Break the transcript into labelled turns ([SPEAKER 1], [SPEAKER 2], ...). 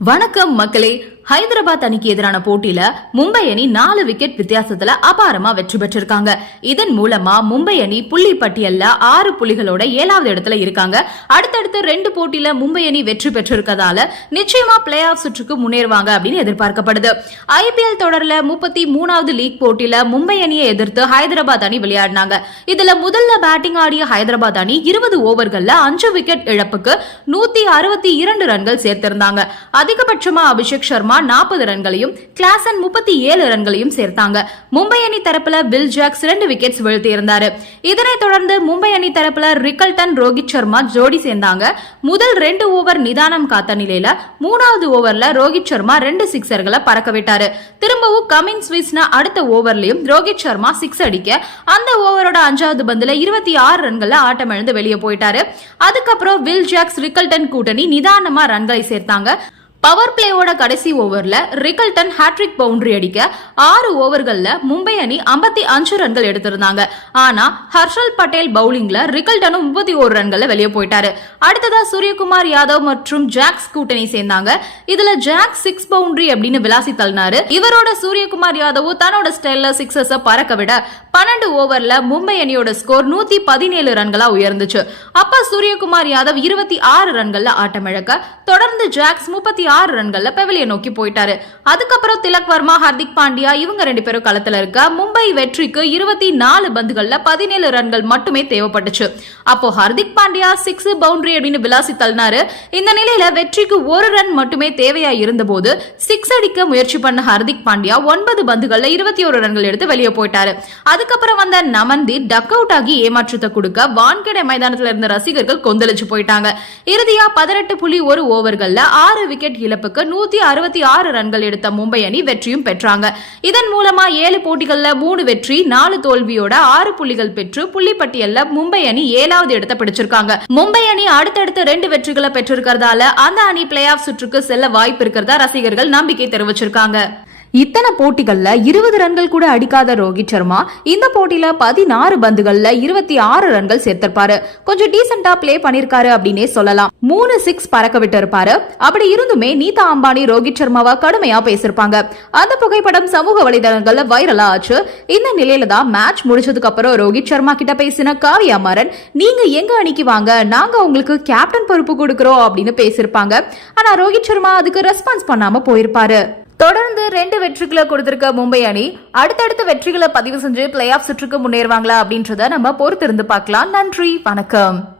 [SPEAKER 1] வணக்கம் மக்களே. ஹைதராபாத் அணிக்கு எதிரான போட்டியில மும்பை அணி நாலு விக்கெட் வித்தியாசத்துல அபாரமா வெற்றி பெற்றிருக்காங்க. இதன் மூலமா மும்பை அணி புள்ளி பட்டியல்ல ஆறு புள்ளிகளோட ஏழாவது இடத்துல இருக்காங்க. அடுத்தடுத்து ரெண்டு போட்டியில மும்பை அணி வெற்றி பெற்றிருக்கதால நிச்சயமா பிளே ஆஃப் சுற்றுக்கு முன்னேறுவாங்க அப்படின்னு எதிர்பார்க்கப்படுது. ஐபிஎல் தொடர்ல முப்பத்தி மூணாவது லீக் போட்டியில மும்பை அணியை எதிர்த்து ஹைதராபாத் அணி விளையாடினாங்க. இதுல முதல்ல பேட்டிங் ஆடிய ஹைதராபாத் அணி இருபது ஓவர்கள்ல அஞ்சு விக்கெட் இழப்புக்கு நூத்தி அறுபத்தி இரண்டு ரன்கள் சேர்த்திருந்தாங்க. அதிகபட்சமா அபிஷேக் சர்மா நாற்பது ரன்களையும் கிளாசன் முப்பத்தி ஏழு ரன்களையும் சேர்த்தாங்க. மும்பை அணி தரப்புல பில் ஜாக்ஸ் ரெண்டு விக்கெட்ஸ் வீழ்த்தியிருந்தாரு. இதனைத் தொடர்ந்து மும்பை அணி தரப்புல ரிக்கல்டன் ரோஹித் சர்மா ஜோடி சேர்ந்தாங்க. முதல் ரெண்டு ஓவர் நிதானம் காத்த நிலையில மூணாவது ஓவர்ல ரோஹித் சர்மா ரெண்டு சிக்ஸர்களை பறக்க விட்டாரு. திரும்பவும் கமிங் ஸ்விஸ்னா அடுத்த ஓவர்லயும் ரோஹித் சர்மா சிக்ஸ் அடிக்க அந்த ஓவரோட அஞ்சாவது பந்துல இருபத்தி ஆறு ரன்கள்ல ஆட்டம் இழந்து வெளியே போயிட்டாரு. அதுக்கப்புறம் வில் ஜாக்ஸ் ரிக்கல்டன் கூட்டணி நிதானமா ரன்களை சேர்த்தாங்க. பவர் பிளேயோட கடைசி ஓவர்ல ரிகல்டன் ஹாட்ரிக் பவுண்டரி அடிக்க ஆறு ஓவர்கள்ல மும்பை அணி ஐம்பத்தி அஞ்சு ரன்கள் எடுத்திருந்தாங்க. ஆனா ஹர்ஷல் பட்டேல் பவுலிங்ல ரிகல்டனும் முப்பத்தி ஒரு ரன்கள்ல வெளியே போயிட்டாரு. அடுத்ததா சூரியகுமார் யாதவ் மற்றும் ஜாக்ஸ் கூட்டணி சேர்ந்தாங்க. இதுல ஜாக் சிக்ஸ் பவுண்டரி அப்படின்னு விளாசி தள்ளினாரு. இவரோட சூரியகுமார் யாதவ் தன்னோட ஸ்டைல்ல சிக்ஸஸ் பறக்க விட பன்னெண்டு ஓவர்ல மும்பை அணியோட ஸ்கோர் நூத்தி பதினேழு ரன்களா உயர்ந்துச்சு. அப்ப சூரியகுமார் யாதவ் இருபத்தி ஆறு ரன்கள்ல ஆட்டமிழக்க தொடர்ந்து ஜாக்ஸ் முப்பத்தி ஆறு ஆறு ரன்கள்ல பெவிலிய நோக்கி போயிட்டாரு. அதுக்கப்புறம் திலக் வர்மா ஹர்திக் பாண்டியா இவங்க ரெண்டு பேரும் களத்துல இருக்க மும்பை வெற்றிக்கு இருபத்தி நாலு பந்துகள்ல பதினேழு ரன்கள் மட்டுமே தேவைப்பட்டுச்சு. அப்போ ஹர்திக் பாண்டியா சிக்ஸ் பவுண்டரி அப்படின்னு விளாசி தள்ளினாரு. இந்த நிலையில வெற்றிக்கு ஒரு ரன் மட்டுமே தேவையா இருந்தபோது சிக்ஸ் அடிக்க முயற்சி பண்ண ஹர்திக் பாண்டியா ஒன்பது பந்துகள்ல இருபத்தி ஒரு ரன்கள் எடுத்து வெளியே போயிட்டாரு. அதுக்கப்புறம் வந்த நமந்தி டக் அவுட் ஆகி ஏமாற்றத்தை கொடுக்க வான்கடை மைதானத்துல இருந்த ரசிகர்கள் கொந்தளிச்சு போயிட்டாங்க. இறுதியா பதினெட்டு புள்ளி ஒரு ஓவர்கள்ல ஆறு விக்கெட் இழப்புக்கு நூத்தி அறுபத்தி ஆறு ரன்கள் எடுத்த மும்பை அணி வெற்றியும் பெற்றாங்க. இதன் மூலமா ஏழு போட்டிகள்ல மூணு வெற்றி நாலு தோல்வியோட ஆறு புள்ளிகள் பெற்று புள்ளிப்பட்டியல்ல மும்பை அணி ஏழாவது இடத்த பிடிச்சிருக்காங்க. மும்பை அணி அடுத்தடுத்து ரெண்டு வெற்றிகளை பெற்றிருக்கிறதால அந்த அணி பிளே ஆஃப் சுற்றுக்கு செல்ல வாய்ப்பு இருக்கிறதா ரசிகர்கள் நம்பிக்கை தெரிவிச்சிருக்காங்க. இத்தனை போட்டிகள்ல இருபது ரன்கள் கூட அடிக்காத ரோஹித் சர்மா இந்த போட்டியில பதினாறு பந்துகள்ல இருபத்தி ஆறு ரன்கள் சேர்த்திருப்பாரு. கொஞ்சம் டீசெண்டா பிளே பண்ணிருக்காரு அப்படின்னே சொல்லலாம். மூணு சிக்ஸ் பறக்க விட்டு இருப்பாரு அப்படி இருந்துமே நீதா அம்பானி ரோஹித் சர்மாவா கடுமையா பேசியிருப்பாங்க அந்த புகைப்படம் சமூக வலைதளங்கள்ல வைரலா ஆச்சு. இந்த நிலையில தான் மேட்ச் முடிச்சதுக்கு அப்புறம் ரோஹித் சர்மா கிட்ட பேசின காவியா மாறன் நீங்க எங்க அணிக்கு வாங்க? நாங்க உங்களுக்கு கேப்டன் பொறுப்பு கொடுக்குறோம் அப்படின்னு பேசியிருப்பாங்க ஆனா ரோஹித் சர்மா அதுக்கு ரெஸ்பான்ஸ் பண்ணாம போயிருப்பாரு. தொடர்ந்து ரெண்டு வெற்றிகளை கொடுத்திருக்க மும்பை அணி. அடுத்தடுத்த வெற்றிகளை பதிவு செஞ்சு பிளே ஆஃப் சுற்றுக்கு முன்னேறுவாங்களா அப்படின்றத நம்ம பொறுத்திருந்து பார்க்கலாம். நன்றி வணக்கம்.